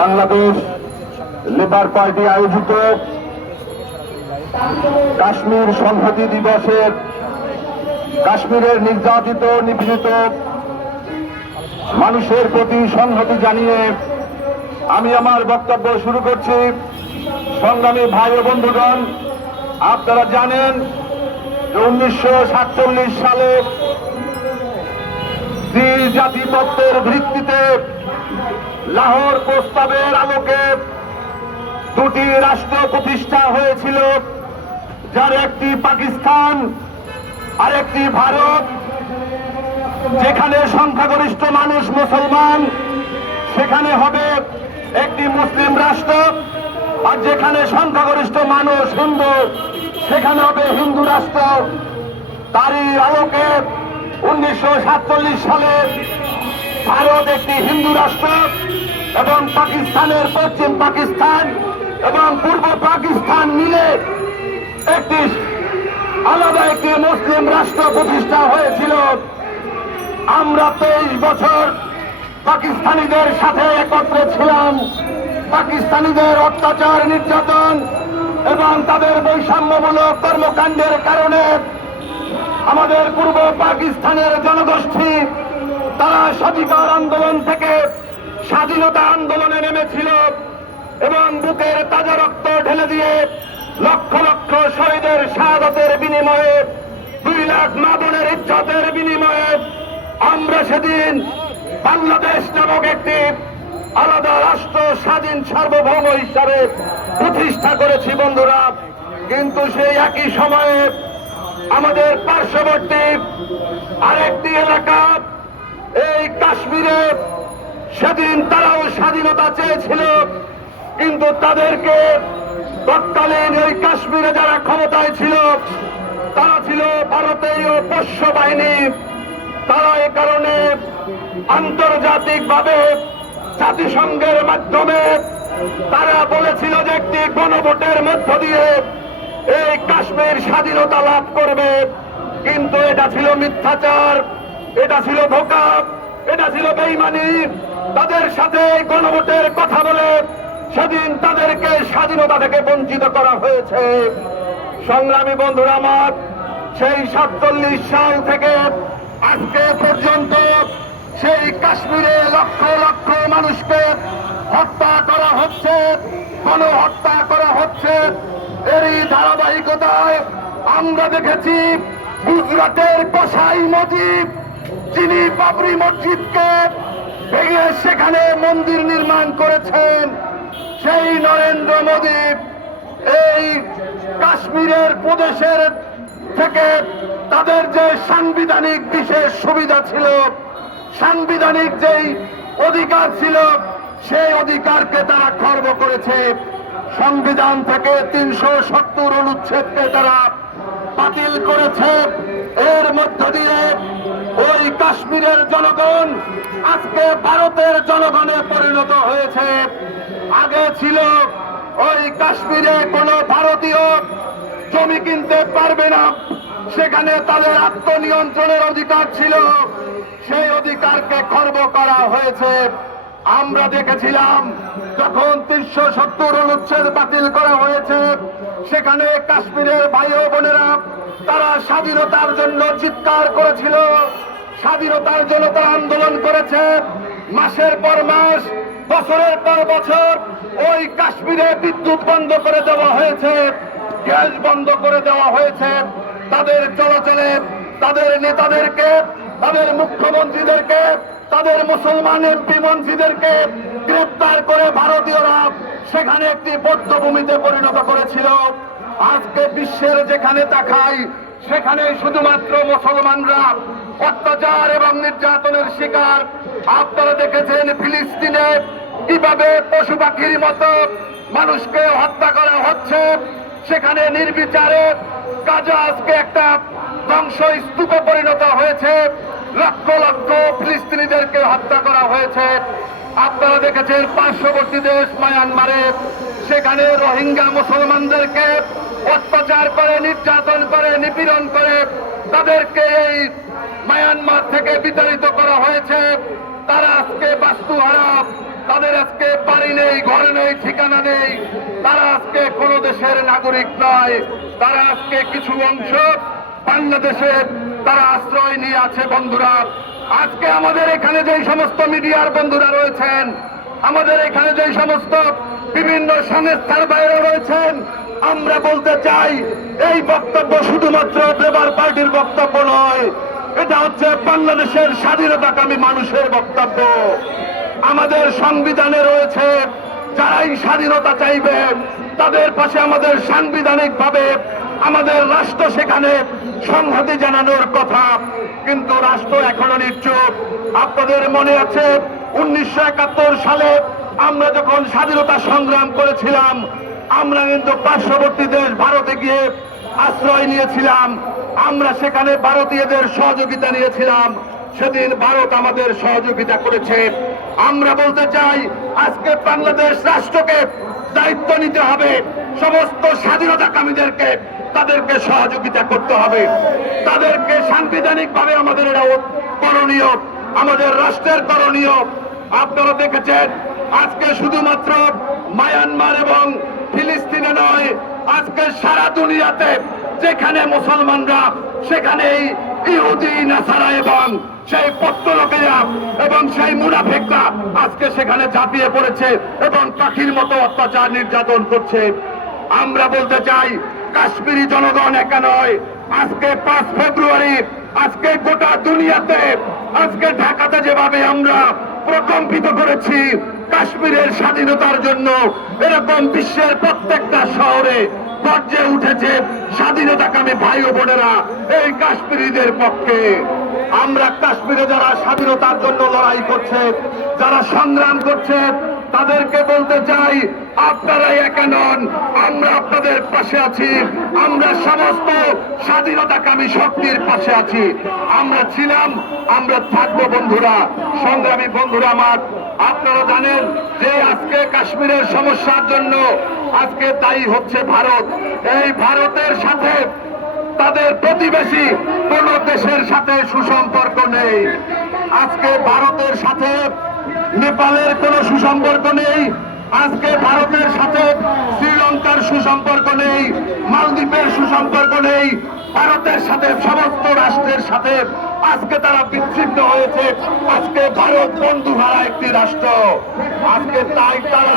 Bangladesh labour party আয়োজিত কাশ্মীর সংহতি দিবসের কাশ্মীরের নির্যাতিত, নিপীড়িত মানুষের প্রতি সংহতি জানিয়ে আমি আমার বক্তব্য শুরু করছি। সংগ্রামী ভাই ও বন্ধুগণ, আপনারা জানেন যে উনিশশো সাতচল্লিশ সালে জাতি তত্ত্বের ভিত্তিতে লাহোর প্রস্তাবের আলোকে দুটি রাষ্ট্র প্রতিষ্ঠা হয়েছিল, যার একটি পাকিস্তান আর একটি ভারত, যেখানে সংখ্যাগরিষ্ঠ মানুষ মুসলমান, সেখানে হবে একটি মুসলিম রাষ্ট্র, আর যেখানে সংখ্যাগরিষ্ঠ মানুষ হিন্দু, সেখানে হবে হিন্দু রাষ্ট্র। তারই আলোকে উনিশশো সাতচল্লিশ সালে ভারত একটি হিন্দু রাষ্ট্র এবং পাকিস্তানের পশ্চিম পাকিস্তান এবং পূর্ব পাকিস্তান মিলে একটি আলাদা একটি মুসলিম রাষ্ট্র প্রতিষ্ঠা হয়েছিল। আমরা তেইশ বছর পাকিস্তানিদের সাথে একত্রে ছিলাম। পাকিস্তানিদের অত্যাচার, নির্যাতন এবং তাদের বৈষম্যমূলক কর্মকাণ্ডের কারণে আমাদের পূর্ব পাকিস্তানের জনগোষ্ঠী স্বাধিকার আন্দোলন থেকে স্বাধীনতা আন্দোলনে নেমেছিল এবং বুকের তাজা রক্ত ঢেলে দিয়ে লক্ষ লক্ষ শহীদের শাহাদতের বিনিময়ে দুই লাখ মা বোনের ইজ্জতের বিনিময়ে আমরা সেদিন বাংলাদেশ নামক একটি আলাদা রাষ্ট্র স্বাধীন সার্বভৌম হিসাবে প্রতিষ্ঠা করেছি বন্ধুরা। কিন্তু সেই একই সময়ে আমাদের পার্শ্ববর্তী আরেকটি এলাকা কাশ্মীরে সেদিন তারাও স্বাধীনতা চেয়েছিল, কিন্তু তাদেরকে তৎকালীন এই কাশ্মীরে যারা ক্ষমতায় ছিল, তারা ছিল ভারতীয় পোষ্য বাহিনী। তারা এ কারণে আন্তর্জাতিকভাবে জাতিসংঘের মাধ্যমে তারা বলেছিল যে একটি গণভোটের মধ্য দিয়ে এই কাশ্মীর স্বাধীনতা লাভ করবে। কিন্তু এটা ছিল মিথ্যাচার, এটা ছিল ধোকা। এটা ছিল বেইমানি। তাদের সাথে গণভোটের কথা বলে সেদিন তাদেরকে স্বাধীনতা থেকে বঞ্চিত করা হয়েছে। সংগ্রামী বন্ধুরা আমার, সেই সাতচল্লিশ সাল থেকে আজকে পর্যন্ত সেই কাশ্মীরে লক্ষ লক্ষ মানুষকে হত্যা করা হচ্ছে, গণহত্যা করা হচ্ছে। এরই ধারাবাহিকতায় আমরা দেখেছি গুজরাটের কসাই মজিব যিনি বাবরি মসজিদকে ভেঙে সেখানে মন্দির নির্মাণ করেছেন। সেই নরেন্দ্র মোদী এই কাশ্মীরের প্রদেশের থেকে তাদের যে সাংবিধানিক বিশেষ সুবিধা ছিল, সাংবিধানিক যেই অধিকার ছিল, সেই অধিকারকে তারা খর্ব করেছে। সংবিধান থেকে তিনশো সত্তর অনুচ্ছেদকে তারা বাতিল করেছে এর মধ্য দিয়ে ওই কাশ্মীরের জনগণ আজকে ভারতের জনগণে পরিণত হয়েছে। আগে ছিল ওই কাশ্মীরে কোনো ভারতীয় জমি কিনতে পারবে না। সেখানে তাদের আত্মনিয়ন্ত্রণের অধিকার ছিল। সেই অধিকারকে খর্ব করা হয়েছে। আমরা দেখেছিলাম যখন তিনশো সত্তর অনুচ্ছেদ বাতিল করা হয়েছে, সেখানে কাশ্মীরের ভাই ও বোনেরা তারা স্বাধীনতার জন্য চিৎকার করেছিল। স্বাধীনতার জন্য তারা আন্দোলন করেছে। মাসের পর মাস, বছরের পর বছর ওই কাশ্মীরে বিদ্যুৎ বন্ধ করে দেওয়া হয়েছে, গ্যাস বন্ধ করে দেওয়া হয়েছে। তাদের চলাচলে তাদের নেতাদেরকে, তাদের মুখ্যমন্ত্রীদেরকে, তাদের মুসলমান এমপি মন্ত্রীদেরকে গ্রেপ্তার করে ভারতীয়রা সেখানে একটি বদ্ধভূমিতে পরিণত করেছিল। আজকে বিশ্বের যেখানে তাকাই, সেখানে শুধুমাত্র মুসলমানরা অত্যাচার এবং নির্যাতনের শিকার। আপনারা দেখেছেন ফিলিস্তিনে কীভাবে পশু পাখির মতো মানুষকে হত্যা করা হচ্ছে। সেখানে নির্বিচারে গাজা আজকে একটা ধ্বংস স্তূপে পরিণত হয়েছে। লক্ষ লক্ষ ফিলিস্তিনিদেরকে হত্যা করা হয়েছে। আপনারা দেখেছেন পার্শ্ববর্তী দেশ মায়ানমারে। সেখানে রোহিঙ্গা মুসলমানদেরকে অত্যাচার করে, নির্যাতন করে, নিপীড়ন করে, তাদেরকে এই মায়ানমার থেকে বিতাড়িত করা হয়েছে। তারা আজকে বাস্তু হারাপ তাদের আজকে বাড়ি নেই, ঘরে নেই, ঠিকানা নেই। তারা আজকে কোনো দেশের নাগরিক নয়। তারা আজকে কিছু অংশ বাংলাদেশে তারা আশ্রয় নিয়ে আছে, বন্ধুরা। আজকে আমাদের এখানে যে সমস্ত মিডিয়ার বন্ধুরা রয়েছেন, আমাদের এখানে যে সমস্ত বিভিন্ন সংস্থার বাইরে রয়েছেন আমরা বলতে চাই, এই বক্তব্য শুধুমাত্র লেবার পার্টির বক্তব্য নয়, এটা হচ্ছে বাংলাদেশের স্বাধীনতাকামী মানুষের বক্তব্য। আমাদের সংবিধানে রয়েছে, যারাই স্বাধীনতা চাইবে, তাদের পাশে আমাদের সাংবিধানিক ভাবে আমাদের রাষ্ট্র সেখানে সংহতি জানানোর কথা। কিন্তু রাষ্ট্র এখনও নিশ্চুপ। আপনাদের মনে আছে, উনিশশো একাত্তর সালে আমরা যখন স্বাধীনতা সংগ্রাম করেছিলাম আমরা কিন্তু পার্শ্ববর্তী দেশ ভারতে গিয়ে আশ্রয় নিয়েছিলাম। আমরা সেখানে ভারতীয়দের সহযোগিতা নিয়েছিলাম। সেদিন ভারত আমাদের সহযোগিতা করেছে। আমরা বলতে চাই, আজকে বাংলাদেশ রাষ্ট্রকে দায়িত্ব নিতে হবে। সমস্ত স্বাধীনতাকামীদেরকে তাদেরকে সহযোগিতা করতে হবে। তাদেরকে সাংবিধানিক ভাবে আমাদের এটা করণীয়, আমাদের রাষ্ট্রের করণীয়। আপনারা দেখেছেন, আজকে শুধুমাত্র মায়ানমার এবং ফিলিস্তিনে নয়, আজকে সারা দুনিয়াতে যেখানে মুসলমানরা, সেখানেই ইহুদি, নাসারা এবং সেই পত্তলোকেরা এবং সেই মুনাফেকরা আজকে সেখানে ঝাঁপিয়ে পড়েছে এবং পাখির মতো অত্যাচার নির্যাতন করছে। আমরা বলতে চাই, কাশ্মীরি জনগণ একা নয়, আজকে পাঁচ ফেব্রুয়ারি, আজকে গোটা দুনিয়াতে, আজকে ঢাকাতে যেভাবে আমরা প্রকম্পিত করেছি কাশ্মীরের স্বাধীনতার জন্য এরকম বিশ্বের প্রত্যেকটা শহরে গর্জে উঠেছে স্বাধীনতাকামী ভাই ও বোনেরা, এই কাশ্মীরিদের পক্ষে। আমরা কাশ্মীরে যারা স্বাধীনতার জন্য লড়াই করছে, যারা সংগ্রাম করছে, তাদেরকে বলতে চাই, আপনারাই একা নন, আমরা আপনাদের পাশে আছি, আমরা সমস্ত স্বাধীনতাকামী শক্তির পাশে আছি। আমরা ছিলাম, আমরা থাকব বন্ধুরা, সংগ্রামী বন্ধুরা আমার। আপনারা জানেন যে আজকে কাশ্মীরের সমস্যার জন্য আজকে দায়ী হচ্ছে ভারত। এই ভারতের সাথে তাদের প্রতিবেশী কোন দেশের সাথে সুসম্পর্ক নেই। আজকে ভারতের সাথে নেপালের কোনো সুসম্পর্ক নেই। আজকে ভারতের সাথে শ্রীলঙ্কার সুসম্পর্ক নেই। মালদ্বীপের সুসম্পর্ক নেই। ভারতের সাথে সমস্ত রাষ্ট্রের সাথে আজকে তারা বিচ্ছিন্ন হয়েছে। আজকে ভারত বন্ধু হারা একটি রাষ্ট্র। আজকে তাই তারা